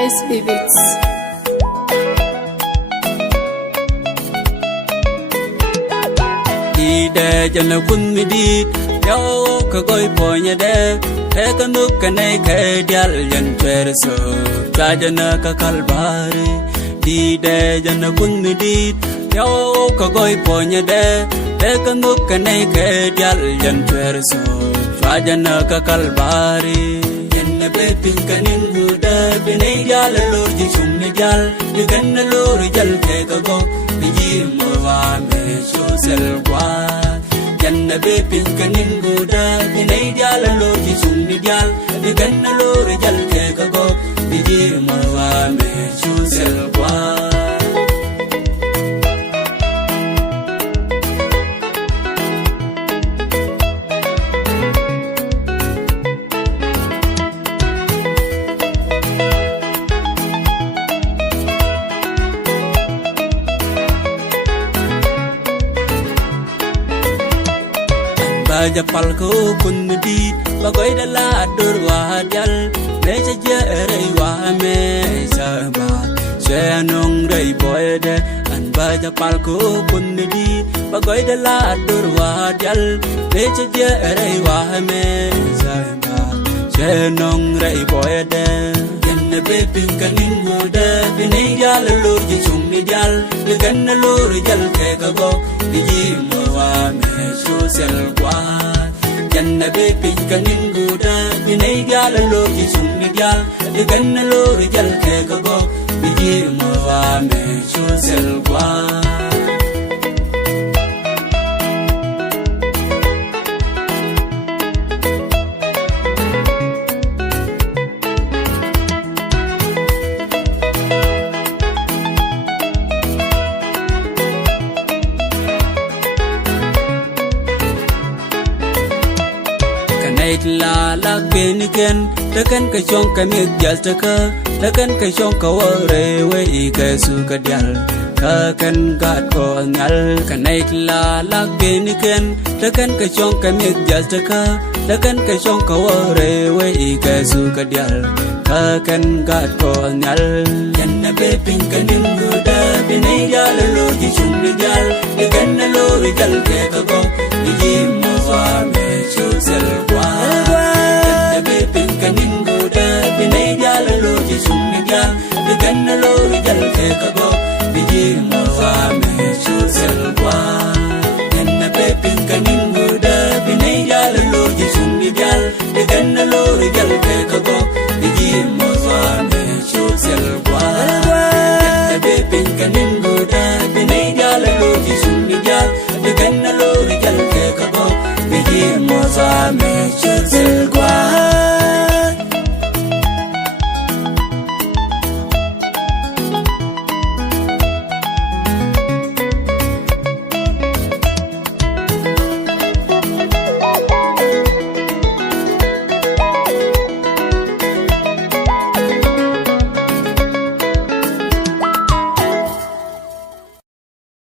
ISB Beats. Ide jana kun mi di yo ka goy ponya de te ka nuk ka nei ka dial jan perso ka jana ka kalbare di de jana kun mi di yo ka goy ponya de te ka nuk ka nei ka dial jan perso ka jana ka kalbare janna be pin kanin guda be nei dial lor ji chum ne dial bi kan lor jal ke ka go bi mo wa me sho sel kwa janna be pin kanin guda bi nei dial lor ji chum ne dial bi kan lor jal ke ka go bi mo wa me sho sel kwa Baja palko kun di bagoy dala dur wajal meja jere wa me saba senong dai boy de an baja palko kun di bagoy dala dur wajal meja jere wa me saba senong dai boy de janna be pin kanin muda binai jal lur ji chung ni jal gan lur jal ke go ji mo wa me shu sel kwa janna be pin kanin guda binai jal lur ji chung ni jal gan lur jal ke go ji mo wa me shu sel kwa la la ken ken takan ka chong ka mi jal taka takan ka chong ka wore we ka su ka dial ka kan gat ko ngal kanai la la ken ken takan ka chong ka mi jal taka takan ka chong ka wore we ka su ka dial ka kan gat ko ngal janna be pin kanin guda binai jal lo ji chung ni jal kan lo jal ke ka go ji mo wa me chu sel kwa